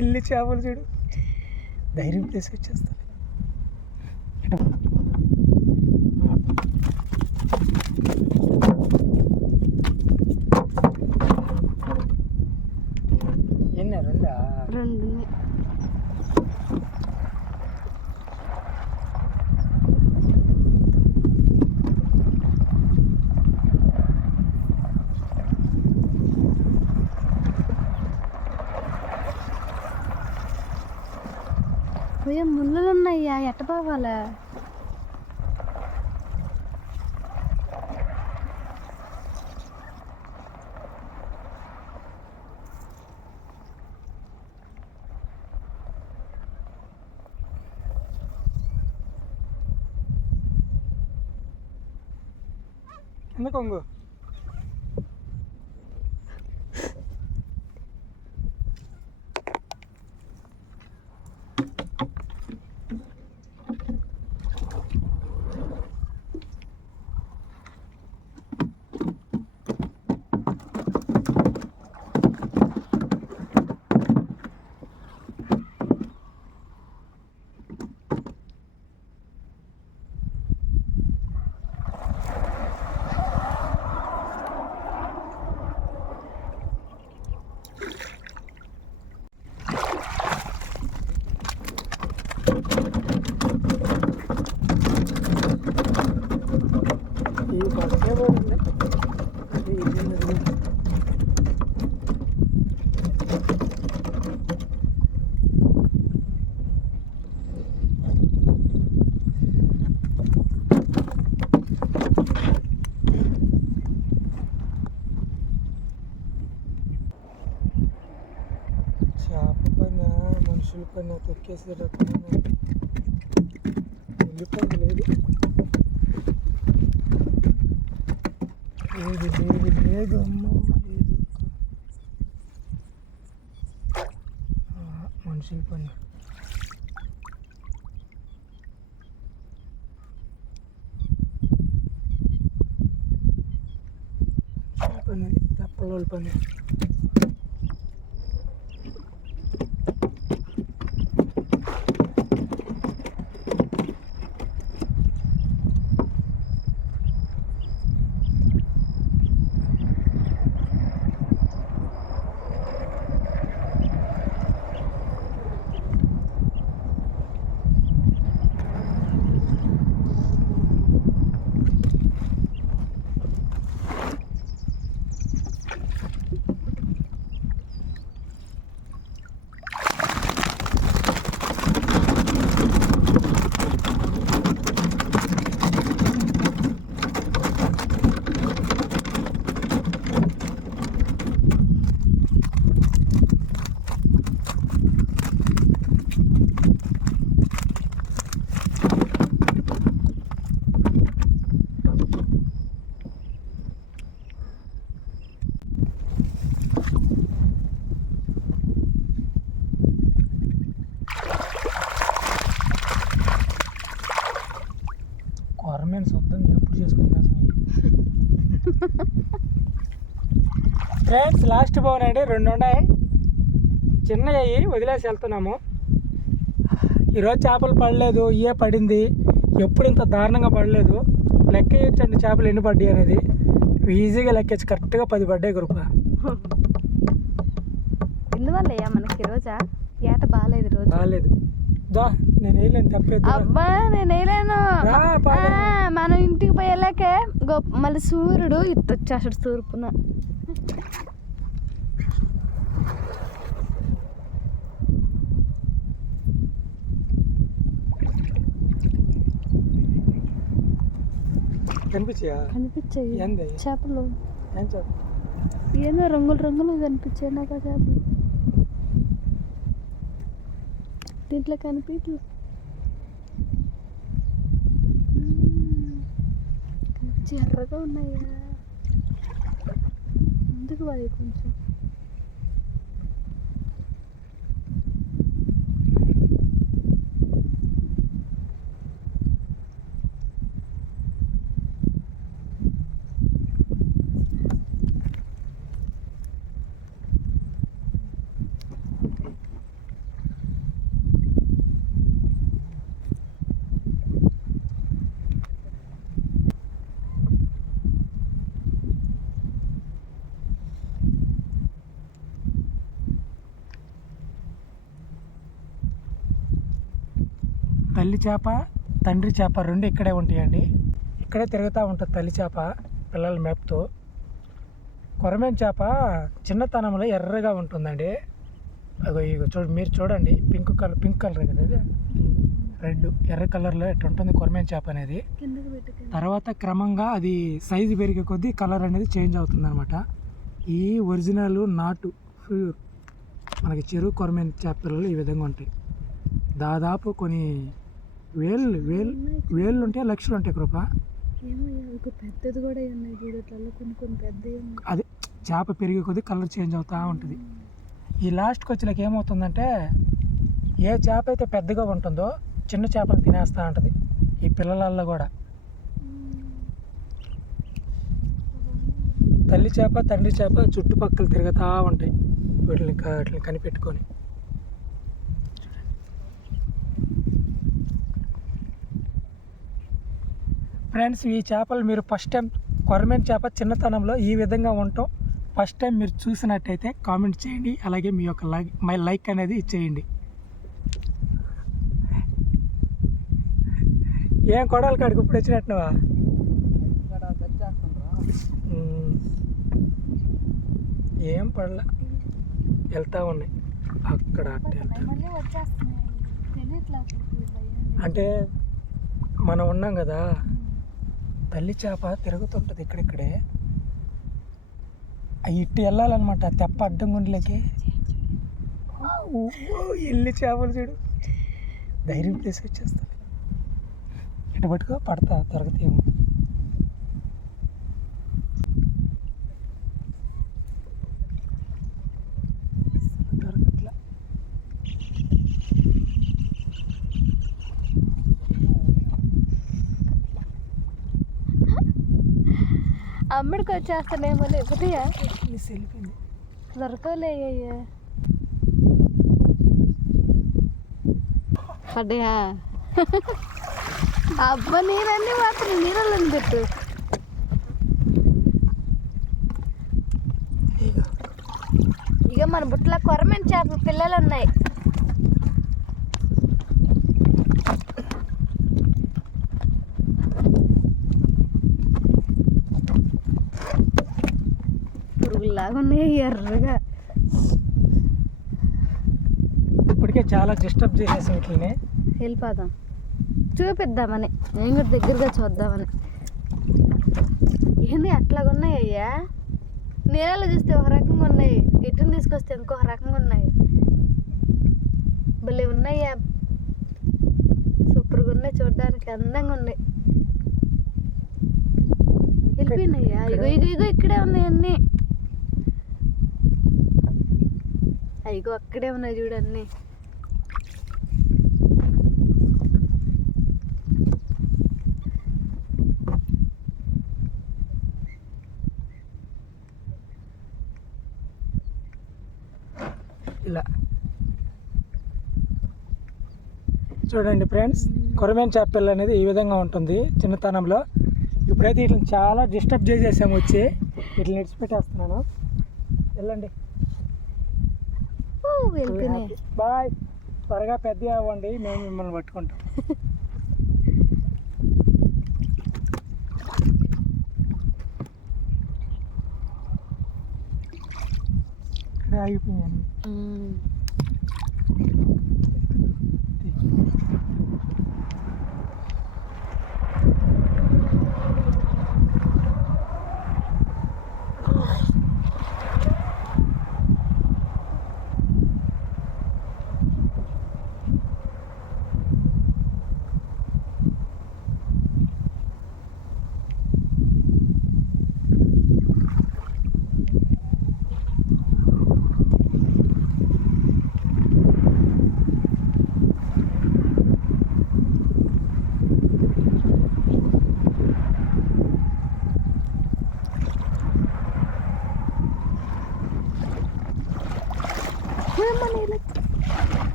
ఇల్లు చేపలు చూడు ధైర్యం ప్లేస్ వచ్చేస్తా. ఎన్న రెండా? రెండు. ముళ్ళులు ఉన్నాయ్యా, ఎట్ట పోవాలా? కొంగు చేప పైన మనుషుల పైన తొక్కేసేటప్పుడు వెళ్ళిపోయింది. లేదు లేదు అమ్మ, లేదు మనుషుల పైన పని, తెప్పల పని. కొరమేను శుద్ధం ఎప్పుడు చేసుకున్నా. ఫ్రెండ్స్ లాస్ట్ బాగున్నాయండి, 2 ఉన్నాయి చిన్నవి వదిలేసి వెళ్తున్నాము. ఈరోజు చేపలు పడలేదు, ఇయే పడింది. ఎప్పుడు ఇంత దారుణంగా పడలేదు. లెక్క వేయచ్చండి చేపలు ఎన్ని పడ్డాయి అనేది. ఈజీగా లెక్కేచ్చు, కరెక్ట్గా 10 పడ్డాయి గ్రూప్. ఎందువల్ల మనకి రోజా ఏట బాగాలేదు, రోజు బాగాలేదు. నేను వేయలేను, తప్పేది. అబ్బా నేను వేయలేను. మనం ఇంటికి పోయేలాకే మళ్ళీ సూర్యుడు ఇట్టు వచ్చేసాడు తూర్పున. కనిపించాయి చేపలు, ఏదో రంగులు రంగులు కనిపించాయి నాకు ఆ చేపలు. దీంట్లో కనిపించలేదు, ఎర్రగా ఉన్నాయా. ముందుకు పోయి కొంచెం. చేప తండ్రి చేప రెండు ఇక్కడే ఉంటాయండి. ఇక్కడే తిరుగుతూ ఉంటుంది తల్లి చేప పిల్లల మేపుతూ. కొరమేను చేప చిన్నతనంలో ఎర్రగా ఉంటుందండి. అగో ఇగో మీరు చూడండి, పింక్ కలర్ కదా అది, రెడ్ ఎర్ర కలర్లో ఎట్లా ఉంటుంది కొరమేను చేప అనేది. తర్వాత క్రమంగా అది సైజు పెరిగే కొద్దీ కలర్ అనేది చేంజ్ అవుతుంది అనమాట. ఈ ఒరిజినల్ నాటు ప్యూర్ మనకి చెరువు కొరమేను చేప పిల్లలు ఈ విధంగా ఉంటాయి. దాదాపు కొన్ని వేళ్ళు ఉంటాయి, లక్షలు ఉంటాయి కృప. పెద్దది కూడా ఉన్నాయి కొన్ని పెద్దవి. అది చేప పెరిగే కొద్దీ కలర్ చేంజ్ అవుతూ ఉంటుంది. ఈ లాస్ట్కి వచ్చేలాకి ఏమవుతుందంటే ఏ చేప అయితే పెద్దగా ఉంటుందో చిన్న చేపలు తినేస్తూ ఉంటుంది ఈ పిల్లలల్లో కూడా. తల్లి చేప తండ్రి చేప చుట్టుపక్కల తిరుగుతూ ఉంటాయి వాటిని కనిపెట్టుకొని. ఫ్రెండ్స్, ఈ చేపలు మీరు ఫస్ట్ టైం కొరమేను చేప చిన్నతనంలో ఈ విధంగా ఉండటం ఫస్ట్ టైం మీరు చూసినట్టయితే కామెంట్ చేయండి. అలాగే మీ యొక్క లైక్ అనేది ఇచ్చేయండి. ఏం కొడాలి కాడికి ఇప్పుడు వచ్చినట్టువా? ఏం పడలే, వెళ్తూ ఉన్నాయి అక్కడ అంటే మనం ఉన్నాం కదా. తల్లి చేప తిరుగుతుంటుంది ఇక్కడిక్కడే, ఇట్టు వెళ్ళాలన్నమాట తెప్ప అడ్డం గుండెలకి. ఎల్లి చేపలు చూడు, ధైర్యం ప్లేస్ వచ్చేస్తుంది. ఇటు పట్టుకో, పడతా దొరకతేమో. దొరకట్లా. అమ్మడికి వచ్చేస్తానేమో, లేకపోతే మిస్ వెళ్ళిపోయింది. దొరకలే పడ్డాయా? అబ్బా, నీరన్నీ మాత్రం నీళ్ళని పెట్టు. ఇక మన బుట్టలో కొరమేను చేప పిల్లలు ఉన్నాయి. పురుగులాగా ఉన్నాయి ఎర్రగా. ఇప్పటికే చాలా డిస్టర్బ్ చేసేసి వీటిని. వెళ్ళిపోదాం, చూపిద్దామని, నేను కూడా దగ్గరగా చూద్దామని. ఏంది అట్లాగున్నాయి అయ్యా? నీళ్ళలో చూస్తే ఒక రకంగా ఉన్నాయి, గిట్టుని తీసుకొస్తే ఇంకొక రకంగా ఉన్నాయి. భలే ఉన్నాయ్యా, సూపర్గా ఉన్నాయి, చూడడానికి అందంగా ఉన్నాయి. వెళ్ళిపోయినాయ్యా? ఇగో ఇక్కడే ఉన్నాయి అన్నీ. ఇగో అక్కడే ఉన్నాయి చూడు అన్నీ. ఇలా చూడండి ఫ్రెండ్స్, కొరమేను చేప పిల్ల అనేది ఈ విధంగా ఉంటుంది చిన్నతనంలో. ఇప్పుడైతే వీటిని చాలా డిస్టర్బ్ చేసేసాము, వచ్చి వీటిని విడిచిపెట్టేస్తున్నాను. వెళ్ళండి, బాయ్. త్వరగా పెద్ద అవ్వండి, మేము మిమ్మల్ని పట్టుకుంటాం. ఆగిపోయాను.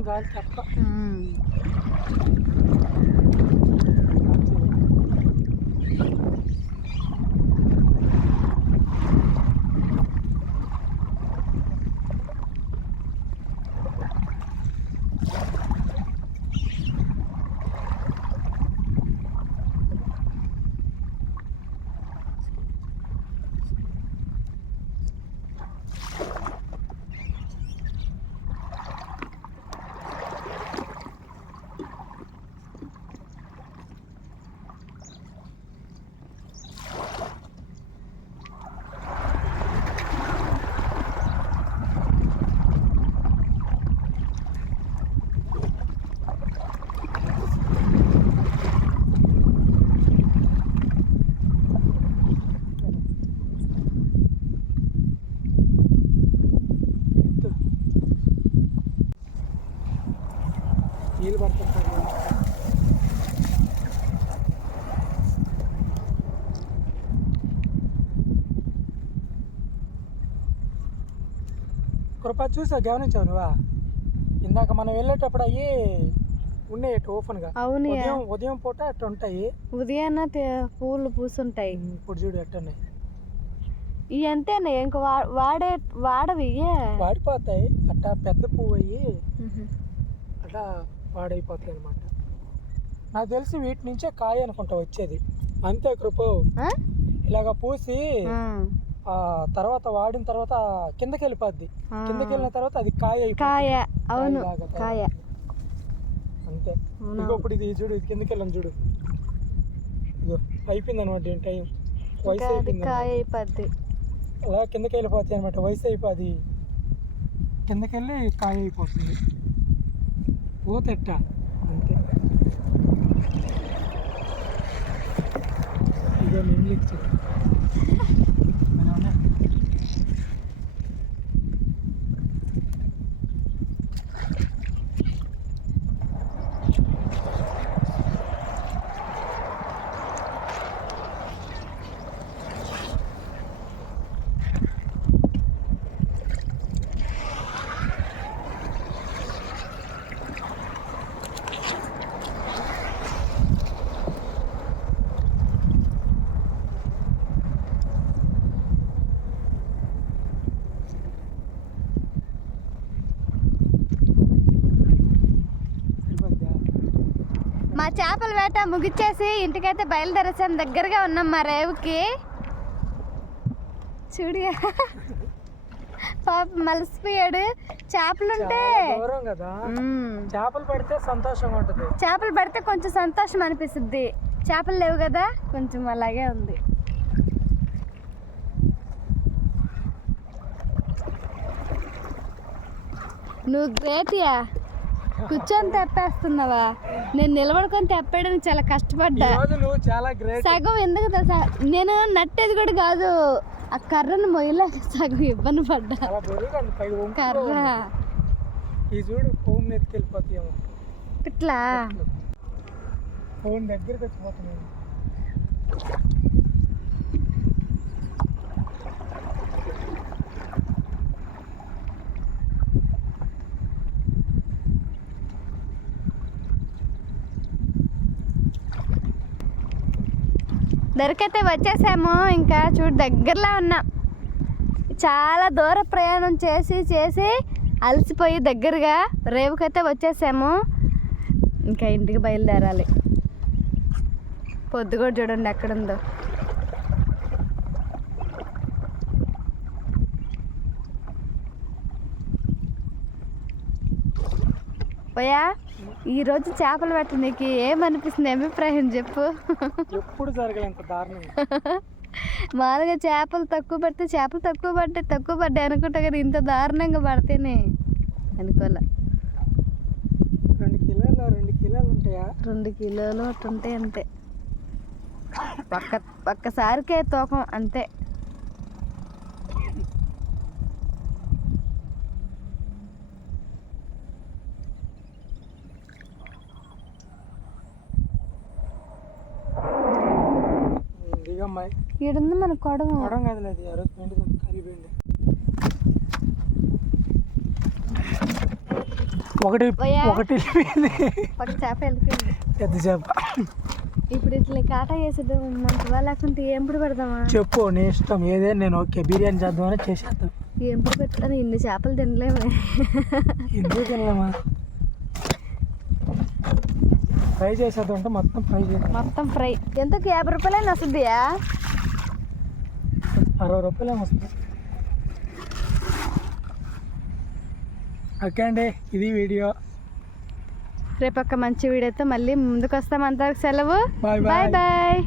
వస్తుంది గాలి తప్ప. నీళ్ళు పడుతుంటారు. కృప చూసా గమనించావు నువ్వా? ఇందాక మనం వెళ్ళేటప్పుడు అయ్యి ఉన్నాయి ఓపెన్గా. అవును, ఉదయం పూట అట్లా ఉంటాయి. ఉదయాన్న పూలు పూసుంటాయి. ఇప్పుడు చూడు ఎట్టున్నాయి. ఇవి అంతేనా ఇంకా వాడవి వాడిపోతాయి. అట్టా పెద్ద పువ్వు అయ్యి అట్లా పాడైపోతాయి అనమాట. నాకు తెలిసి వీటి నుంచే కాయ అనుకుంటా వచ్చేది. అంతే కృప. ఇలాగ పూసి తర్వాత వాడిన తర్వాత కిందకి వెళ్ళిపోద్ది. కిందకి వెళ్ళిన తర్వాత అది కాయ కాయ. అంతే. ఇంకొప్పుడు ఇది చూడు, ఇది కిందకి వెళ్ళాను చూడు, ఇదో అయిపోయింది అనమాట. టైం వయసు అయిపోయింది. అలా కిందకి వెళ్ళిపోతాయి అనమాట. వయసు అయిపోయి కిందకెళ్ళి కాయ అయిపోతుంది. పోతెట్ట అంతే. ఇదో నిమ్లిక్ చెట్టు. మా చేపల వేట ముగిచ్చేసి ఇంటికైతే బయలుదేరేసాం. దగ్గరగా ఉన్నాం మా రేవుకి. చూడు పాప మలిసిపోయాడు. చేపలుంటే చేపలు పడితే సంతోషంగా ఉంటుంది. చేపలు పడితే కొంచెం సంతోషం అనిపిస్తుంది. చేపలు లేవు కదా, కొంచెం అలాగే ఉంది. నువ్వు గ్రేటియా, కూర్చొని తెప్పేస్తున్నావా? నేను నిలబడుకొని తెప్పేయడానికి చాలా కష్టపడ్డా. సగం ఎందుకు తెలుసా, నేను నట్టేది కూడా కాదు, ఆ కర్రను మొయ్యలేక సగం ఇబ్బంది పడ్డా. కర్ర ఇట్లా దగ్గరికి వచ్చిపోతున్నాను. దొరికైతే వచ్చేసాము. ఇంకా చూడు దగ్గరలో ఉన్నాం. చాలా దూర ప్రయాణం చేసి అలసిపోయి దగ్గరగా రేవుకైతే వచ్చేసాము. ఇంకా ఇంటికి బయలుదేరాలి. పొద్దు కూడా చూడండి ఎక్కడుందో. పోయా, ఈరోజు చేపలు పెట్ట నీకు ఏమనిపిస్తుంది, అభిప్రాయం చెప్పు. ఎప్పుడు జరగలేంత దారుణం. మామూలుగా చేపలు తక్కువ పడ్డాయి అనుకుంటా కదా, ఇంత దారుణంగా పడితేనే అనుకోలే. 2 కిలోలు ఉంటాయా? 2 కిలోలు అటు ఉంటాయి అంతే. ఒక్కసారికే తూకం అంతే. ఈడుంది మన కొడం కదలేదు. ఆ రోజు కరిగిపోయింది. ఒకటి ఓయా. ఒకటి వెళ్ళిపోయింది. ఒక చేప వెళ్ళిపోయింది. పెద్ద చేప. ఇప్పుడు ఇట్లా కాటా చేసేద్దాం మంచిగా, లేకుంటే ఏంపుడు పెడదామా? చెప్పు నీ ఇష్టం ఏదైనా, నేను ఓకే బిర్యానీ చేద్దామని చేసేద్దాం. ఏంపుడు పెట్టుకొని ఇన్ని చేపలు తినలేమే. ఎందుకు తినలేమా? ఫ్రై చేసేద్దాం అంటే మొత్తం ఫ్రై చేద్దాం. మొత్తం ఫ్రై. ఎంతకు 50 రూపాయలైనా వస్తుందియా? 60 రూపాయలు వస్తుంది. ఓకే అండి, ఇది వీడియో. రేపు ఒక మంచి వీడియోతో మళ్ళీ ముందుకు వస్తాం. అంతవరకు సెలవు. Bye bye bye.